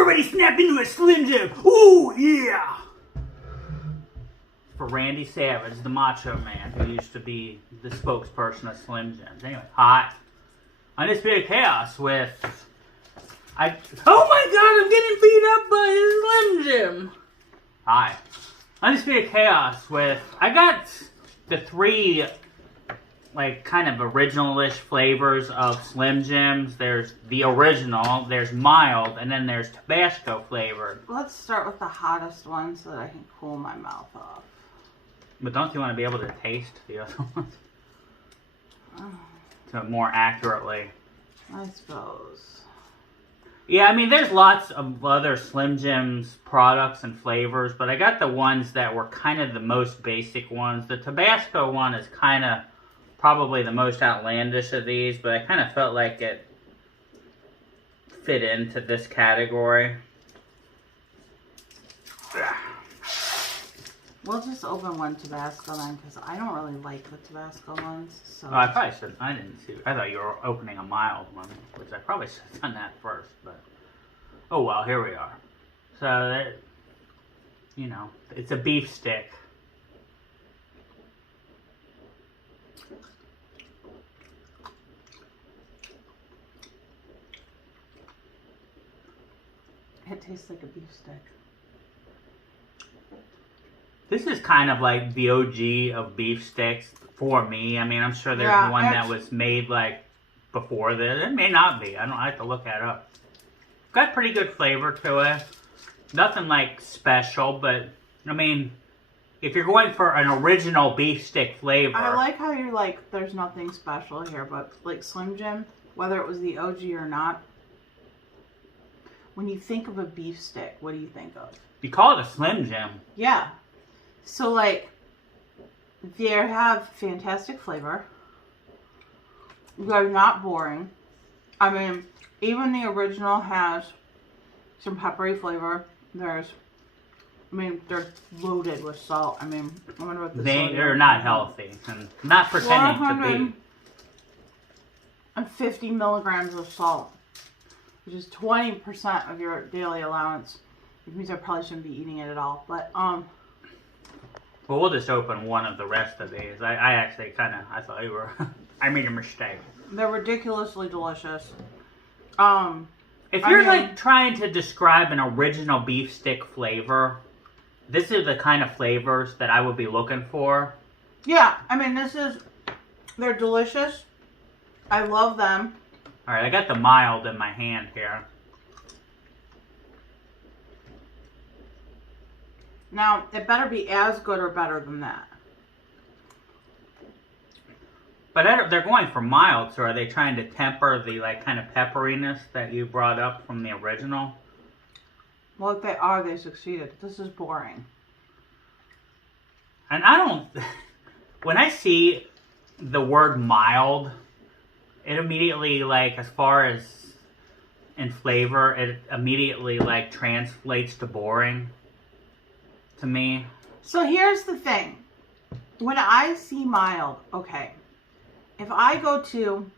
Everybody snap into a Slim Jim. Ooh, yeah. For Randy Savage, the Macho Man, who used to be the spokesperson of Slim Jims. Anyway, hot. Undisputed Chaos with... Oh my god, I'm getting beat up by a Slim Jim. Hi. Undisputed Chaos with... I got the 3... like kind of original-ish flavors of Slim Jims. There's the original, there's mild, and then there's Tabasco flavored. Let's start with the hottest one so that I can cool my mouth off. But don't you want to be able to taste the other ones? To more accurately. I suppose. Yeah, I mean, there's lots of other Slim Jims products and flavors, but I got the ones that were kind of the most basic ones. The Tabasco one is kind of probably the most outlandish of these, but I kind of felt like it fit into this category. We'll just open one Tabasco then, because I don't really like the Tabasco ones. So. Oh, I probably should. I didn't see. I thought you were opening a mild one, which I probably should have done that first. But oh well, here we are. So that, you know, it's a beef stick. It tastes like a beef stick. This is kind of like the OG of beef sticks for me. I mean, I'm sure there's one that was made like before this. It may not be. I have to look that up. Got pretty good flavor to it. Nothing like special, but I mean, if you're going for an original beef stick flavor. I like how you're like, there's nothing special here, but like Slim Jim, whether it was the OG or not, when you think of a beef stick, what do you think of? You call it a Slim Jim. Yeah. So, like, they have fantastic flavor. They're not boring. I mean, even the original has some peppery flavor. They're loaded with salt. I mean, I wonder what they're not healthy. And not pretending to be. And 50 milligrams of salt, which is 20% of your daily allowance. Which means I probably shouldn't be eating it at all. But, well, we'll just open one of the rest of these. I actually I thought you were, I made a mistake. They're ridiculously delicious. If you're like trying to describe an original beef stick flavor, this is the kind of flavors that I would be looking for. Yeah, I mean, they're delicious. I love them. Alright, I got the mild in my hand here. Now, it better be as good or better than that. But they're going for mild, so are they trying to temper the like kind of pepperiness that you brought up from the original? Well, if they are, they succeeded. This is boring. And I don't... When I see the word mild, it immediately, like, as far as in flavor, it immediately, like, translates to boring. To me. So here's the thing. When I see mild, okay, if I go to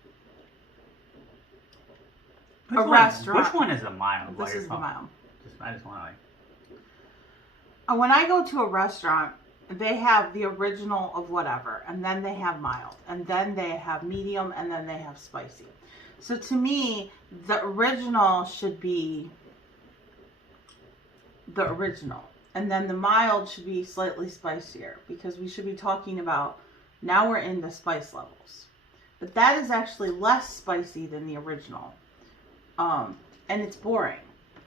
a restaurant. Which one is the mild? This is the mild. I just want to like. When I go to a restaurant, they have the original of whatever, and then they have mild, and then they have medium, and then they have spicy. So to me, the original should be the original. And then the mild should be slightly spicier, because we should be talking about, now we're in the spice levels. But that is actually less spicy than the original. And it's boring.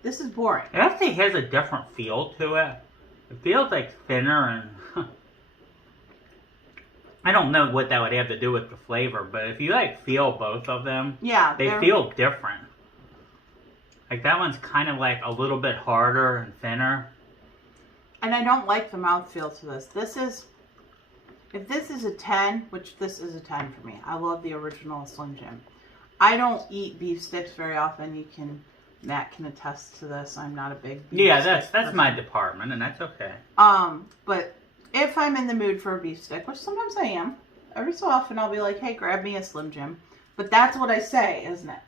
This is boring. It actually has a different feel to it. It feels like thinner and... I don't know what that would have to do with the flavor, but if you like feel both of them, yeah, they feel different. Like that one's kind of like a little bit harder and thinner. And I don't like the mouthfeel to this. If this is a 10, which this is a 10 for me. I love the original Slim Jim. I don't eat beef sticks very often. Matt can attest to this. I'm not a big beef stick that's my department, and that's okay. But if I'm in the mood for a beef stick, which sometimes I am, every so often I'll be like, hey, grab me a Slim Jim. But that's what I say, isn't it?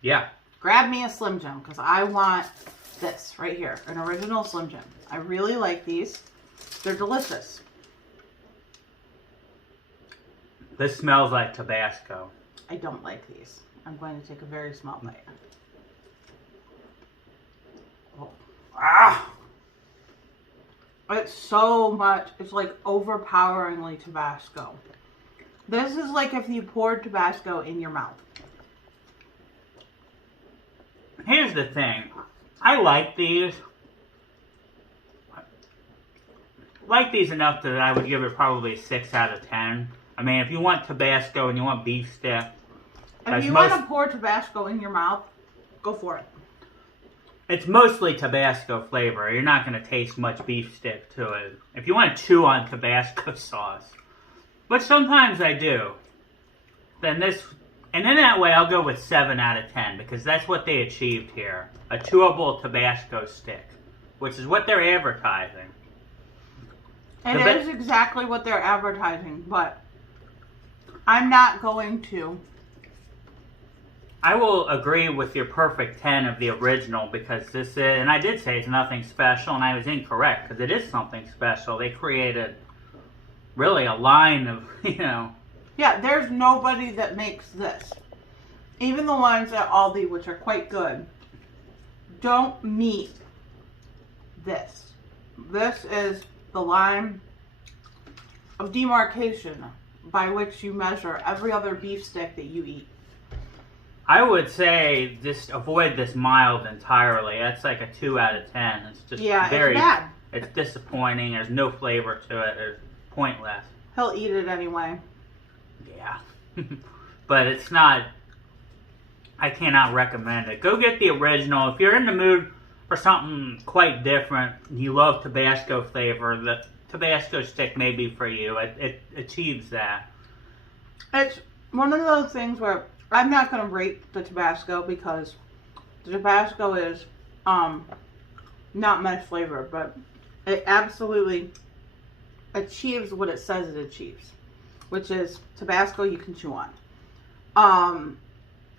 Yeah. Grab me a Slim Jim, because I want this right here, an original Slim Jim. I really like these. They're delicious. This smells like Tabasco. I don't like these. I'm going to take a very small bite. Oh. Ah! It's so much. It's like overpoweringly Tabasco. This is like if you poured Tabasco in your mouth. Here's the thing. I like these. Like these enough that I would give it probably a 6 out of 10. I mean, if you want Tabasco and you want beef stick. If you want to pour Tabasco in your mouth, go for it. It's mostly Tabasco flavor. You're not going to taste much beef stick to it. If you want to chew on Tabasco sauce, which sometimes I do, then in that way I'll go with 7 out of 10 because that's what they achieved here. A chewable Tabasco stick, which is what they're advertising. It is exactly what they're advertising, but I'm not going to. I will agree with your perfect 10 of the original because this is, and I did say it's nothing special, and I was incorrect because it is something special. They created really a line of, Yeah, there's nobody that makes this. Even the ones at Aldi, which are quite good, don't meet this. This is the line of demarcation by which you measure every other beef stick that you eat. I would say just avoid this mild entirely. That's like a 2 out of 10. It's just very it's bad. It's disappointing. There's no flavor to it. It's pointless. He'll eat it anyway. Yeah. But it's not, I cannot recommend it. Go get the original. If you're in the mood for something quite different, you love Tabasco flavor, the Tabasco stick may be for you. It achieves that. It's one of those things where I'm not going to rate the Tabasco because the Tabasco is not my flavor, but it absolutely achieves what it says it achieves, which is Tabasco you can chew on.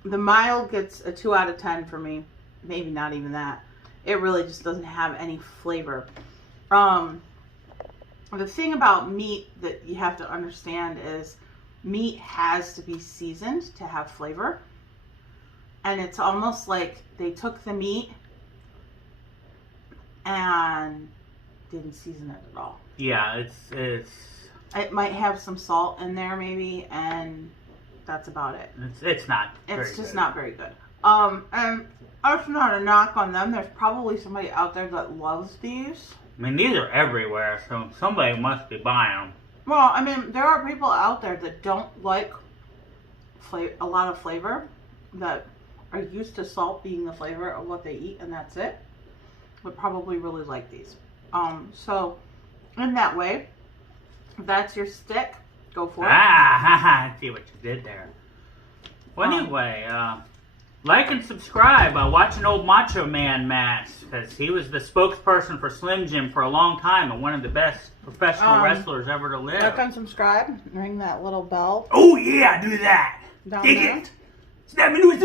The mild gets a 2 out of 10 for me, maybe not even that. It really just doesn't have any flavor. The thing about meat that you have to understand is meat has to be seasoned to have flavor. And it's almost like they took the meat and didn't season it at all. Yeah, it might have some salt in there maybe, and that's about it. It's not It's just not very good. And that's not a knock on them. There's probably somebody out there that loves these. I mean, these are everywhere, so somebody must be buying them. Well, I mean, there are people out there that don't like a lot of flavor, that are used to salt being the flavor of what they eat, and that's it, would probably really like these. So, in that way, if that's your stick, go for it. I see what you did there. Well, anyway, like and subscribe. Watch an old Macho Man match, because he was the spokesperson for Slim Jim for a long time and one of the best professional wrestlers ever to live. Like and subscribe. Ring that little bell. Oh, yeah, do that. Down Dig there. it. Snap into it.